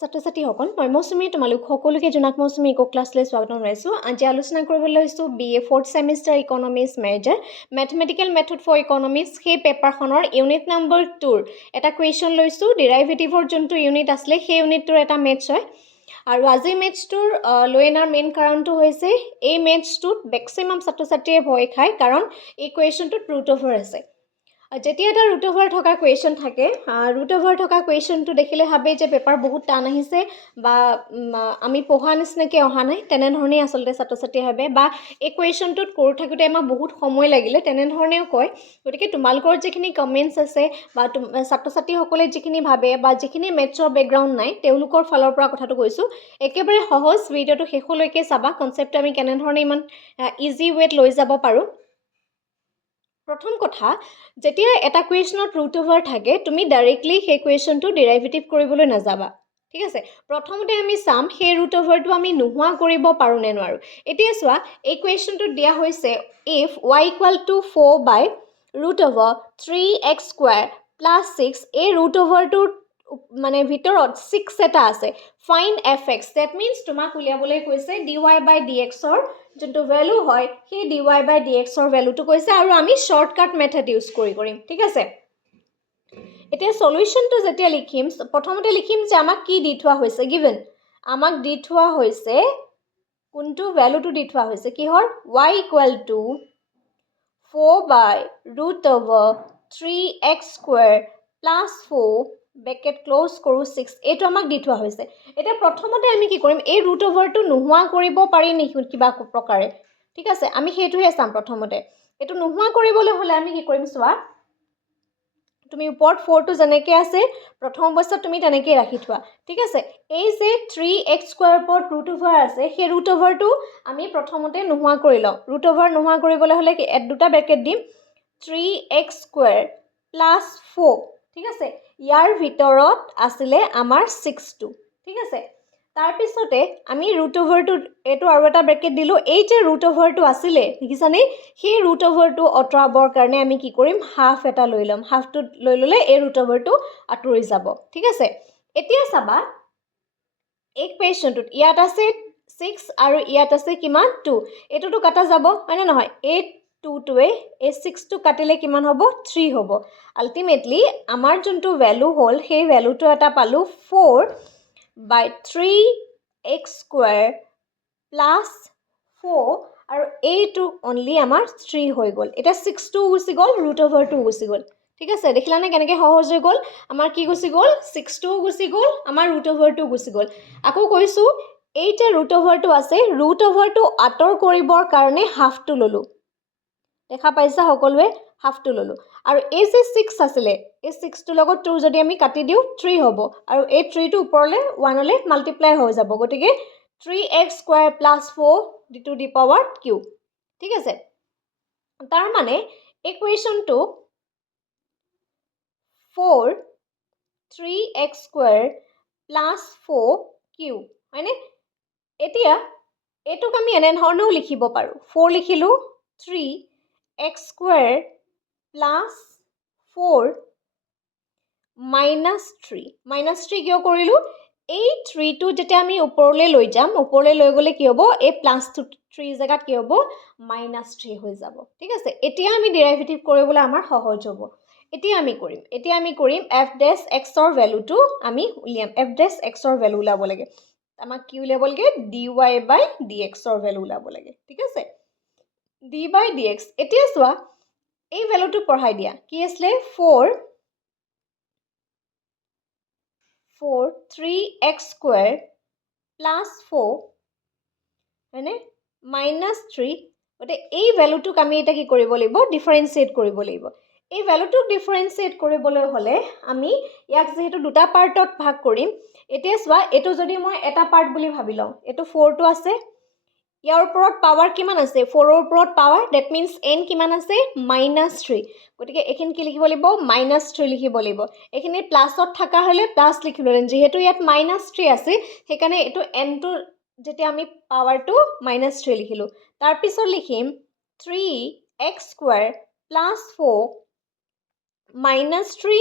ছাত্ৰ-ছাত্ৰীসকল মই মৌচুমী তোমালোক সকলোকে জনাক মৌচুমী ইকো ক্লাছলৈ স্বাগতম জনাইছোঁ। আজি আলোচনা কৰিবলৈ লৈছোঁ BA 4th semester economics major mathematical method for economics সেই পেপাৰখনৰ ইউনিট নম্বৰ 2ৰ এটা কুৱেশ্যন লৈছোঁ। ডিৰাইভেটিভৰ যোনটো ইউনিট আছিলে সেই ইউনিটটোৰ এটা মেথছ হয় আৰু আজি মেথছটোৰ লৈ অনাৰ মেইন কাৰণটো হৈছে এই মেথছটোত মেক্সিমাম ছাত্ৰ-ছাত্ৰীয়ে ভয় খায় কাৰণ এই কুৱেশ্যনটোত ৰুট অভাৰ আছে। যেতিয়া এটা ৰুট অভাৰ থকা কুৱেশ্যন থাকে ৰুট অভাৰ থকা কুৱেশ্যনটো দেখিলে ভাবে যে পেপাৰ বহুত টান আহিছে বা আমি পঢ়া নিচিনাকৈ অহা নাই তেনেধৰণেই আচলতে ছাত্ৰ-ছাত্ৰীয়ে ভাবে বা এই কুৱেশ্যনটোত কৰি থাকোঁতে আমাৰ বহুত সময় লাগিলে তেনেধৰণেও কয়। গতিকে তোমালোকৰ যিখিনি কমেণ্টছ আছে বা ছাত্ৰ-ছাত্ৰীসকলে যিখিনি ভাবে বা যিখিনি মেথছৰ বেকগ্ৰাউণ্ড নাই তেওঁলোকৰ ফালৰ পৰা কথাটো কৈছোঁ। একেবাৰে সহজ ভিডিঅ'টো শেষলৈকে চাবা কনচেপ্টটো আমি কেনেধৰণে ইমান ইজি ৱেত লৈ যাব পাৰোঁ। প্ৰথম কথা যেতিয়া এটা কুৱেশ্যনত ৰুট অভাৰ থাকে তুমি ডাইৰেক্টলি সেই কুৱেশ্যনটো ডিৰাইভেটিভ কৰিবলৈ নাযাবা। ঠিক আছে, প্ৰথমতে আমি চাম সেই ৰুট অভাৰটো আমি নোহোৱা কৰিব পাৰোঁ নে নোৱাৰোঁ। এতিয়া চোৱা এই কুৱেশ্যনটোত দিয়া হৈছে ইফ y = 4/√3x² + 6 এই ৰুট অভাৰটোৰ মানে ভিতৰত 6 এটা আছে। ফাইন fx ডেট মিনছ তোমাক উলিয়াবলৈ কৈছে dy/dxৰ যোনটো ভেলু হয় সেই dy/dxৰ ভেলুটো কৈছে আৰু আমি শ্বৰ্টকাট মেথড ইউজ কৰিম। ঠিক আছে, এতিয়া সলিউশনটো যেতিয়া লিখিম প্ৰথমতে লিখিম যে আমাক কি দি থোৱা হৈছে গিভেন আমাক দি থোৱা হৈছে কোনটো ভেলুটো দি থোৱা হৈছে কিহৰ y = 4/√3x² + 4 ব্ৰেকেট ক্লোজ কৰোঁ 6 এইটো আমাক দি থোৱা হৈছে। এতিয়া প্ৰথমতে আমি কি কৰিম এই ৰুট অভাৰটো নোহোৱা কৰিব পাৰি নেকি কিবা প্ৰকাৰে। ঠিক আছে, আমি সেইটোহে চাম। প্ৰথমতে এইটো নোহোৱা কৰিবলৈ হ'লে আমি কি কৰিম চোৱা তুমি ওপৰত 4টো যেনেকৈ আছে প্ৰথম অৱস্থাত তুমি তেনেকৈ ৰাখি থোৱা। ঠিক আছে, এই যে 3x² ওপৰত ৰুট অভাৰ আছে সেই ৰুট অভাৰটো আমি প্ৰথমতে নোহোৱা কৰি লওঁ। ৰুট অভাৰ নোহোৱা কৰিবলৈ হ'লে দুটা ব্ৰেকেট দিম 3x² + 4। ঠিক আছে, ইয়াৰ ভিতৰত আছিলে আমাৰ 6টো। ঠিক আছে, তাৰপিছতে আমি ৰুট অভাৰটো এইটো আৰু এটা ব্ৰেকেট দিলোঁ। এই যে ৰুট অভাৰটো আছিলে দেখিছানে সেই ৰুট অভাৰটো আঁতৰাবৰ কাৰণে আমি কি কৰিম হাফ এটা লৈ ল'ম। হাফটো লৈ ল'লে এই ৰুট অভাৰটো আঁতৰি যাব। ঠিক আছে, এতিয়া চাবা এই কুৱেশ্যনটোত ইয়াত আছে 6 আৰু ইয়াত আছে কিমান 2 এইটোতো কাটা যাব হয়নে নহয়। এই 2টোৱে এই 6টো কাটিলে কিমান হ'ব 3 হ'ব। আল্টিমেটলি আমাৰ যোনটো ভেলু হ'ল সেই ভেলুটো এটা পালোঁ 4/3x² + 4 আৰু এইটো অনলি আমাৰ 3 হৈ গ'ল। এতিয়া 6টো গুচি গ'ল ৰুট অভাৰটো গুচি গ'ল। ঠিক আছে, দেখিলানে কেনেকৈ সহজ হৈ গ'ল। আমাৰ কি গুচি গ'ল 6টোও গুচি গ'ল আমাৰ ৰুট অভাৰটো গুচি গ'ল। আকৌ কৈছোঁ এই যে ৰুট অভাৰটো আছে ৰুট অভাৰটো আঁতৰ কৰিবৰ কাৰণে হাফটো ল'লোঁ। দেখা পাইছা সকলোৱে হাফটো ল'লোঁ আৰু এই যে 6 আছিলে এই 6টোৰ লগত 2 যদি আমি কাটি দিওঁ 3 হ'ব আৰু এই 3টো ওপৰলৈ 1লৈ মাল্টিপ্লাই হৈ যাব। গতিকে 3x² + 4^3। ঠিক আছে, তাৰমানে এই কুৱেশ্যনটো 4/3x² + 4³ হয়নে। এতিয়া এইটোক আমি এনেধৰণেও লিখিব পাৰোঁ 4 লিখিলোঁ 3x² + 4 -3 কিয় কৰিলোঁ এই 3টো যেতিয়া আমি ওপৰলৈ লৈ যাম ওপৰলৈ লৈ গ'লে কি হ'ব এই +3 জেগাত কি হ'ব -3 হৈ যাব। ঠিক আছে, এতিয়া আমি ডিৰাইভেটিভ কৰিবলৈ আমাৰ সহজ হ'ব। এতিয়া আমি কৰিম f'(x)ৰ ভেলুটো আমি উলিয়াম। f'(x)ৰ ভেলু ওলাব লাগে আমাক কি উলিয়াব লাগে dy/dxৰ ভেলু ওলাব লাগে। ঠিক আছে, d/dx এতিয়া চোৱা এই ভেলুটো পঢ়াই দিয়া কি আছিলে 4/3x² + 4 হয়নে -3। গতিকে এই ভেলুটোক আমি এতিয়া কি কৰিব লাগিব ডিফাৰেঞ্চিয়েট কৰিব লাগিব। এই ভেলুটোক ডিফাৰেঞ্চিয়েট কৰিবলৈ হ'লে আমি ইয়াক যিহেতু দুটা পাৰ্টত ভাগ কৰিম। এতিয়া চোৱা এইটো যদি মই এটা পাৰ্ট বুলি ভাবি লওঁ এইটো 4টো আছে ইয়াৰ ওপৰত পাৱাৰ কিমান আছে 4ৰ ওপৰত পাৱাৰ ডেট মিনছ n কিমান আছে -3। গতিকে এইখিনি কি লিখিব লাগিব -3 লিখিব লাগিব। এইখিনি প্লাছত থকা হ'লে প্লাছ লিখিব লাগিব যিহেতু ইয়াত -3 আছে সেইকাৰণে এইটো nটো যেতিয়া আমি পাৱাৰটো -3 লিখিলোঁ। তাৰপিছত লিখিম 3x² + 4 -3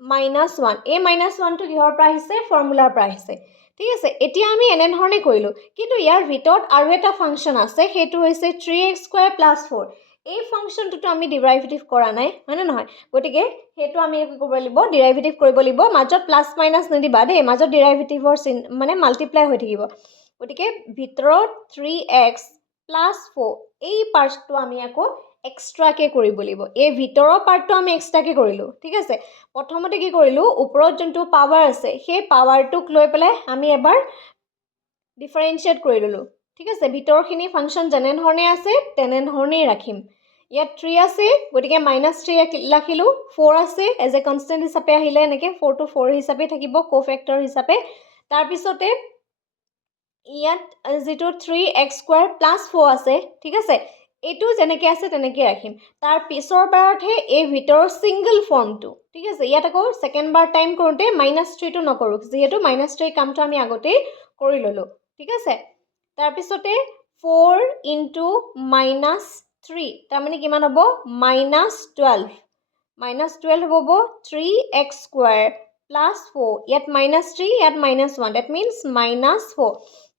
-1 এই -1টো কিহৰ পৰা আহিছে ফৰ্মুলাৰ পৰা আহিছে ঠিক আছে এতিয়া আমি এনেধৰণে কৰিলো কিন্তু ইয়াৰ ভিতৰত আৰু এটা ফাংচন আছে সেইটো হৈছে 3x² + 4 এই ফাংচনটো আমি ডেৰিভেটিভ কৰা নাই মানে নহয় গতিকে হেতু আমি কি কৰিব লাগিব ডেৰিভেটিভ কৰিব লাগিব মাজত প্লাস মাইনাস নিদিবা দেই মাজত ডেৰিভেটিভৰ মানে মাল্টিপ্লাই হৈ থাকিব গতিকে ভিতৰত 3x + 4 এই পাৰ্টটো আমি আকৌ এক্সট্ৰাকে কৰিব লাগিব এই ভিতৰৰ পাৰ্টটো আমি এক্সট্ৰাকে কৰিলো ঠিক আছে প্ৰথমতে কি কৰিলো ওপৰত যোনটো পাৱাৰ আছে সেই পাৱাৰটোক লৈ পেলাই আমি এবাৰ ডিফাৰেন্সিয়েট কৰি ললো ঠিক আছে ভিতৰখিনি ফাংচন যেনে ধৰণে আছে তেনে ধৰণেই ৰাখিম ইয়াত 3 আছে গতিকে -3 ৰাখিলো 4 আছে এজ এ কনস্ট্যান্ট হিচাপে আহিলে এনেকে 4 টো 4 হিচাপে থাকিব কোফেক্টৰ হিচাপে তাৰ পিছতে ইয়াত যেটো 3x² + 4 আছে ঠিক আছে এটো যেনেকে আছে তেনেকে ৰাখিম তাৰ পিছৰ বাৰতহে এই ভিতৰৰ সিঙ্গল ফৰ্মটো ঠিক আছে ইয়াত আকৌ সেকেন্ড বাৰ টাইম কৰোতে -3 টো নকৰো যেহেতু -3 কামটো আমি আগতে কৰি ললো ঠিক আছে তাৰ পিছতে 4 * -3 তাৰ মানে কিমান হ'ব -12 -12 হ'ব 3x² + 4 ইয়াত -3 ইয়াত -1 that means -4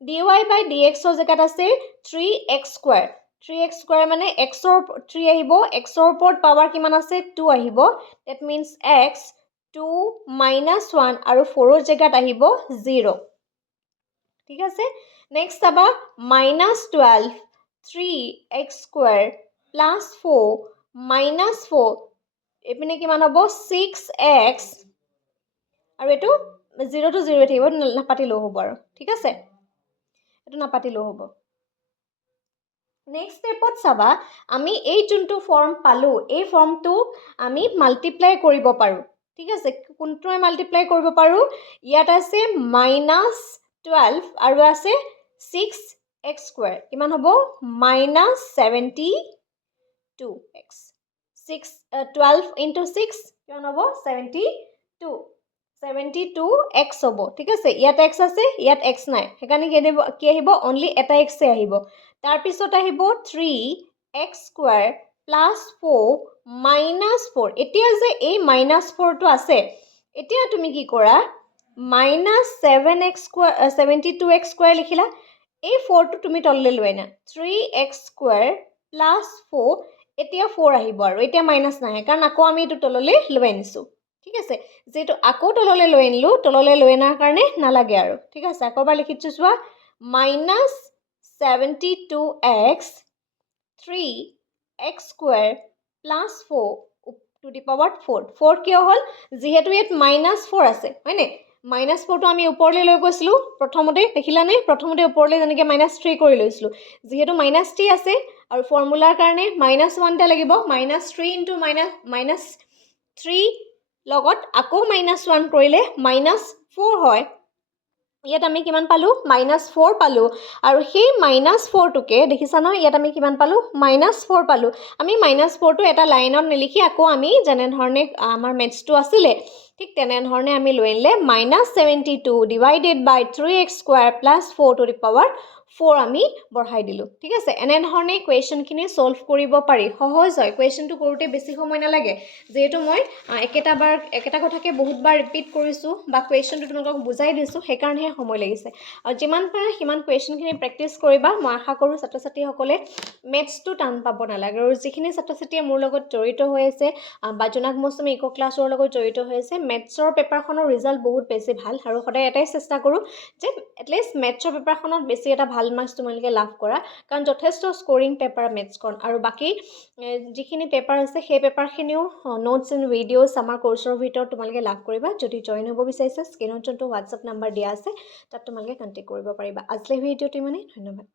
dy/dx ৰ জায়গাত আছে 3x² 3x² মানে x ৰ 3 আহিব x ৰ ওপৰত পাৱাৰ কিমান আছে 2 আহিব that means x 2 - 1 আৰু 4 ৰ জায়গাত আহিব 0 ঠিক আছে নেক্সট আবা -12 3x² + 4 -4 এপিনে কিমান হ'ব 6x আৰু এটো 0 to 0 থাকিব নাপাতিলো হ'ব আৰু ঠিক আছে এটো নাপাতিলো হ'ব নেক্সট স্টেপত চাবা আমি এই যোনটো ফৰ্ম পালো এই ফৰ্মটো আমি মাল্টিপ্লাই কৰিব পাৰো ঠিক আছে কোনটোৱে মাল্টিপ্লাই কৰিব পাৰো ইয়াত আছে -12 আৰু আছে 6x² কিমান হ'ব -72x 12 * 6 কিমান হ'ব 72x হ'ব ঠিক আছে ইয়াত x আছে ইয়াত x নাই হেকাৰণে কি আহিব অনলি এটা x এ আহিব তাৰ পিছত আহিব 3x² + 4 -4 এতিয়া যে এই -4 টো আছে এতিয়া তুমি কি কৰা -72x² লিখিলা এই 4 টো তুমি তললে লৈ আনা 3x² + 4 এতিয়া 4 আহিব আৰু এতিয়া মাইনাস নাই কাৰণ আকৌ আমি এটো তললে লৈ আনিছো ঠিক আছে যেটো আকৌ তললে লৈ আনিলো তললে লৈ আনাৰ কাৰণে নালাগে আৰু ঠিক আছে আকৌবাৰ লিখিছো চোৱা -72x 3x² + 4 to the power 4 4 কিয় হল যেহেতু ইয়াত -4 আছে হয়নে -4 টো আমি ওপৰলৈ লৈ গৈছিলো প্ৰথমতে দেখিলানে প্ৰথমতে ওপৰলৈ যেনেকে -3 কৰি লৈছিলো যেহেতু -3 আছে আৰু ফৰ্মুলাৰ কাৰণে -1 টা লাগিব -3 * -3 লগত আকৌ -1 কৰিলে -4 হয় ইয়াত আমি কিমান পালো -4 পালো আৰু সেই -4 টোকে দেখিছা ন ইয়াত আমি কিমান পালো -4 পালো আমি -4 টো এটা লাইনত নিলিখি আকৌ আমি যেনে ধৰণে আমাৰ মেথছটো আছিলে ঠিক তেনে ধৰণে আমি লৈ আনিলে -72 / 3x² + 4 to the power 4 আমি বঢ়াই দিলো ঠিক আছে এনে ধৰণে কোৱেশ্চনখিনি সলভ কৰিব পাৰি সহজ হয় কোৱেশ্চনটো কৰোতে বেছি সময় নালাগে যেহেতু মই একেটা কথাকে বহুতবাৰ ৰিপিট কৰিছো বা কোৱেশ্চনটো তোমালোকক বুজাই দিছো সেইকাৰণে সময় লাগিছে আৰু যিমান পাৰা সিমান কোৱেশ্চনখিনি প্ৰেক্টিছ কৰিবা মই আশা কৰো ছাত্ৰ-ছাত্ৰীসকলে মেথছটো টান পাব নালাগে আৰু যিখিনি ছাত্ৰ-ছাত্ৰীয়ে মোৰ লগত জড়িত হৈ আছে বা জোনাক মৌচুমী ইকো ক্লাছৰ লগত জড়িত হৈ আছে মেথছৰ পেপাৰখনৰ ৰিজাল্ট বহুত বেছি ভাল আৰু সদায় এটাই চেষ্টা কৰোঁ যে এটলিষ্ট মেথছৰ পেপাৰখনত বেছি এটা ভাল মাৰ্কছ তোমালোকে লাভ কৰা কাৰণ যথেষ্ট স্কোৰিং পেপাৰ মেথছখন আৰু বাকি যিখিনি পেপাৰ আছে সেই পেপাৰখিনিও নোটছ এণ্ড ভিডিঅ'ছ আমাৰ কোৰ্চৰ ভিতৰত তোমালোকে লাভ কৰিবা যদি জইন হ'ব বিচাৰিছা স্ক্ৰীনত যোনটো হোৱাটছআপ নাম্বাৰ দিয়া আছে তাত তোমালোকে কণ্টেক্ট কৰিব পাৰিবা আজিলৈ ভিডিঅ'টো ইমানেই ধন্যবাদ